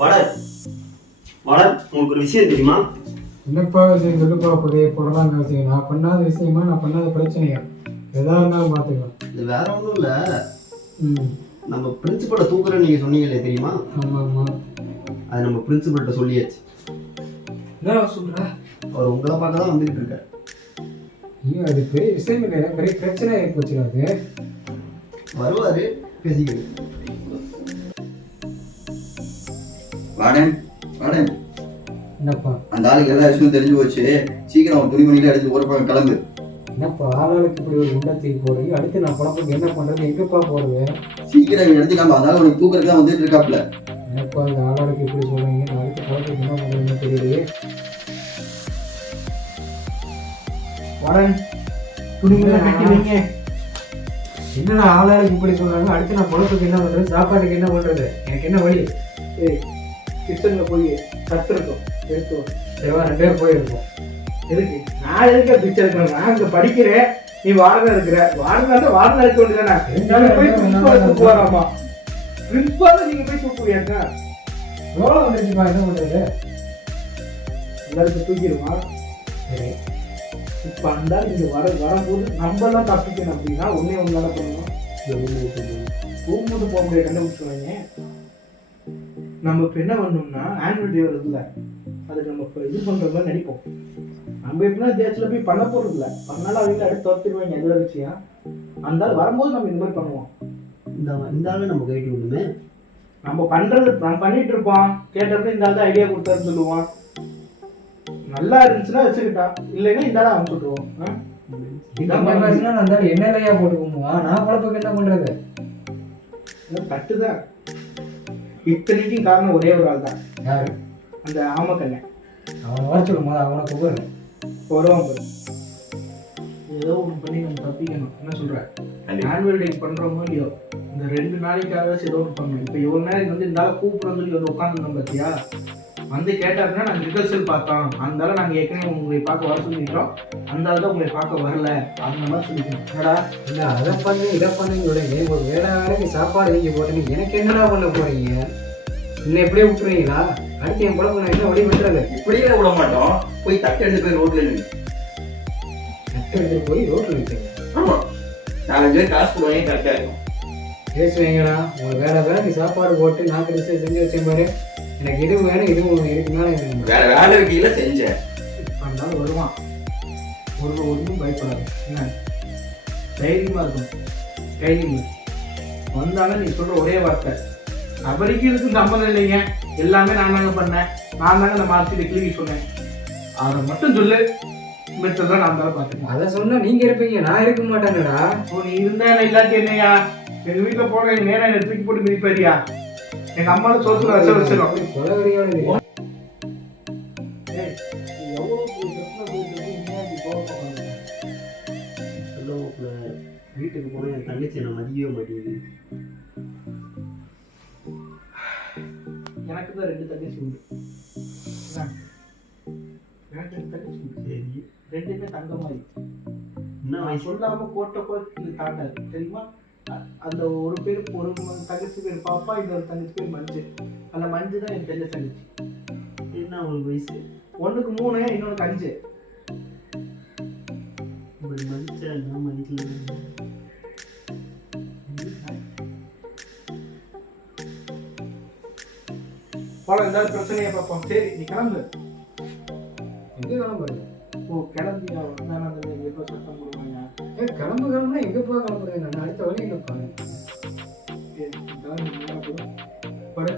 வளர் வளர் உங்களுக்கு ஒரு விஷயம் தெரியுமா? என்னப்பா விஷயம் சொல்லுப்பா. புதிய போடலாம் விஷயம் நான் பண்ணாத விஷயமா, நான் பண்ணாத பிரச்சனையா, எதா இருந்தாலும் பார்த்துக்கலாம். இது வேற ஒன்றும் இல்லை. ம், நம்ம பிரின்சிபலை தூக்குறேன்னு நீங்கள் சொன்னீங்களே தெரியுமா? ஆமாம் ஆமாம். அது நம்ம பிரின்சிபல்கிட்ட சொல்லியாச்சு. என்ன சொல்கிற? அவர் உங்களை பார்க்க தான் வந்துக்கிட்டு இருக்கார். ஐயோ, அது பெரிய விஷயம் இல்லை, பெரிய பிரச்சனை ஆகி போச்சு. அது வருவார், பேசிக்கிட்டு. வாடன் வாடன், என்னப்பா அந்த ஆளுக்கு எல்லா விஷயமும் தெரிஞ்சு போச்சு. சீக்கிரம் அவன் துணிமணியில எடுத்து ஒரு பக்கம் கிளம்பு. என்னப்பா ஆளாளுக்கு இப்படி ஒரு குண்டத்துக்கு போடுறீங்க? அடுத்து நான் குழம்புக்கு என்ன பண்ணுறது, எங்கப்பா போடுறது? சீக்கிரம் எடுத்துக்காம, அதனால உனக்கு தூக்கறதுக்கு தான் வந்துட்டு இருக்காப்ல. என்னப்பா இந்த ஆளாளுக்கு இப்படி சொல்கிறீங்க? நான் அடுத்து குழம்புக்கு என்ன பண்ணுறதுன்னு தெரியலையே. வரேன், துணிமணி கட்டி வைங்க. என்னடா ஆளாளுக்கு இப்படி சொல்கிறாங்க? அடுத்து நான் குழம்புக்கு என்ன பண்ணுறது, சாப்பாட்டுக்கு என்ன பண்ணுறது, எனக்கு என்ன வழி? ஏய், கிச்சனில் போய் கட்டு இருக்கும், எடுத்து வா. சரிவா, 2 பேர் போயிருக்கோம். எதுக்கு? நான் எதுக்கு பிச்சை இருக்கிறேன்? நான் இங்கே படிக்கிறேன், நீ வாடகை இருக்கிற. வாடகை இருக்க வேண்டியதானே? போய் பிரின்ஸ்பாலை தூக்குவாராமா. பிரின்ஸ்பாலை நீங்க போய் தூக்குவியாங்க? எவ்வளோ வந்துருச்சுப்பா, என்ன பண்ணுறது? எல்லாருக்கும் தூக்கிடுமா? சரி, இப்போ அந்த இங்கே வரும்போது நம்மளாம் தப்பிக்கணும் அப்படின்னா ஒன்றே ஒன்றால பண்ணணும். ரூம் போக முடியாது, கண்டுபிடிச்சுவாங்க. நம்ம இப்போ என்ன பண்ணோம்னா, ஆனுவல் டே வருதுல்ல, அதுக்கு நம்ம இப்போ இது பண்ணுற மாதிரி நடிப்போம். நம்ம எப்படின்னா தேசத்தில் போய் பண்ண போகிறது இல்லை, பண்ணாலும் அவங்க அடுத்து துரத்திடுவாங்க. எதில் விஷயம் அந்த வரும்போது நம்ம இந்த மாதிரி பண்ணுவோம். இந்த ஆளு நம்ம கைட்டு விடுமே. நம்ம பண்ணுறது நம்ம பண்ணிட்டு இருப்போம், கேட்டப்ப இந்த ஆள் ஐடியா கொடுத்தாருன்னு சொல்லுவான். நல்லா இருந்துச்சுன்னா வச்சுக்கிட்டா, இல்லைன்னா இந்த ஆள் அனுப்பிச்சுட்ருவோம். என்னையா போட்டுக்கோமா? நான் குழப்பத்துக்கு என்ன பண்ணுறது? தட்டுதான். இத்தனைக்கும் காரணம் ஒரே ஒரு ஆள் தான். யாரு? அந்த ஆமக்கண்ணன். அவனை வர சொல்லுமா, அவனை கூப்பிடு. வருவான் பாரு. ஏதோ ஒன்று பண்ணி நம்ம தப்பிக்கணும். என்ன சொல்ற? ஆனுவல் டே பண்றோமோ இல்லையோ, இந்த 2 நாளைக்காக ஏதோ ஒன்று பண்ணணும். இப்போ இவ்வளோ நேரம் வந்து இந்த ஆள் கூப்பிடுறோம் சொல்லி வந்து உட்காந்துருந்தோம் பார்த்தியா? வந்து கேட்டாருன்னா நாங்கள் ரிஹர்சல் பார்த்தோம், அதனால நாங்கள் ஏற்கனவே உங்களை பார்க்க வர சொல்லிட்டோம், அந்த ஆள் தான் உங்களை பார்க்க வரல, அந்த மாதிரி சொல்லிக்கணும். என்னடா இல்லை, அதை பண்ணு இதை பண்ணுங்க. ஒரு வேலைக்கு சாப்பாடு செஞ்சு போட்டீங்க, எனக்கு என்னடா பண்ண போறீங்க? இன்னும் எப்படியே விட்டுருவீங்களா? அடுத்து என் குழம்பு நான் என்ன வழி விட்டுறது? இப்படியே விட மாட்டோம். போய் தட்டு எடுத்து போய் ரோட்ல நின்று. தட்டு எடுத்து போய் ரோட்டில் நிற்கிறேன். ஆமா, 4 பேர் காசு போடுவாங்க, கரெக்டா இருக்கும். பேசுவீங்களா? உங்களுக்கு வேற வேலைக்கு சாப்பாடு போட்டு நான் கிறிஸ்து செஞ்சு வச்சேன் பாரு. எனக்கு இது வேணும், இது இருக்கு மேலே வேற வேலை இருக்கையில செஞ்சேன். இருந்தாலும் வருவான். ஒன்றும் பயப்படாது. என்ன தைரியமாக இருக்கும். தைரியம் வந்தாலும் நீ சொல்கிற ஒரே வார்த்தை, நபருக்கு இதுக்கு சம்மந்தம் இல்லைங்க, எல்லாமே நான் தாங்க பண்ணேன், நான் தாங்க இந்த மார்க்ஷீட்டை கிளீனி சொன்னேன், அதை மட்டும் சொல்லு, மித்ததான் நான் தான் பார்த்துக்கேன். அதை சொன்னால் நீங்கள் இருப்பீங்க, நான் இருக்க மாட்டேன்டா. ஓ, நீ இருந்தா இல்லாட்டி என்னையா? எங்கள் வீட்டில் போன நேரம் என்னை தூக்கி போட்டு மிதிப்பாரியா? எங்கள் அம்மாவும் சோத்துல வச்சு வச்சிடும். கொலவரியோட வீட்டுக்கு போனால் என் தங்கச்சி நான் மதிக்கவே மாட்டேங்குது. எனக்கு தான் 2 தங்கச்சி உண்டு. எனக்கு 2 தங்கச்சி உண்டு. சரி, 2மே தங்க மாதிரி. என்ன நான் சொல்லாமல் கோட்டை கோட்டு தாண்டாது, தெரியுமா? அந்த ஒரு தங்கச்சி பேர் பாப்பா, இன்னொரு தங்கச்சி பேர் மஞ்சு. அந்த மஞ்சு தான் என் பெரிய தங்கச்சி. என்ன உங்களுக்கு வயசு? ஒன்றுக்கு 3, இன்னொன்று 5. இப்படி மதிச்சா என்ன மதிக்கல? போல ஏதாவது பிரச்சனையை பார்ப்போம். சரி, நீ கிளம்பு. எங்கே கிளம்புறது? ஓ, கிளம்பியா? நான் எப்போ சத்தம் போடுவாங்க? கிளம்புனா எங்கேப்பா கிளம்புறேன்? நான் அடுத்த வழி இல்லைப்பா. படு.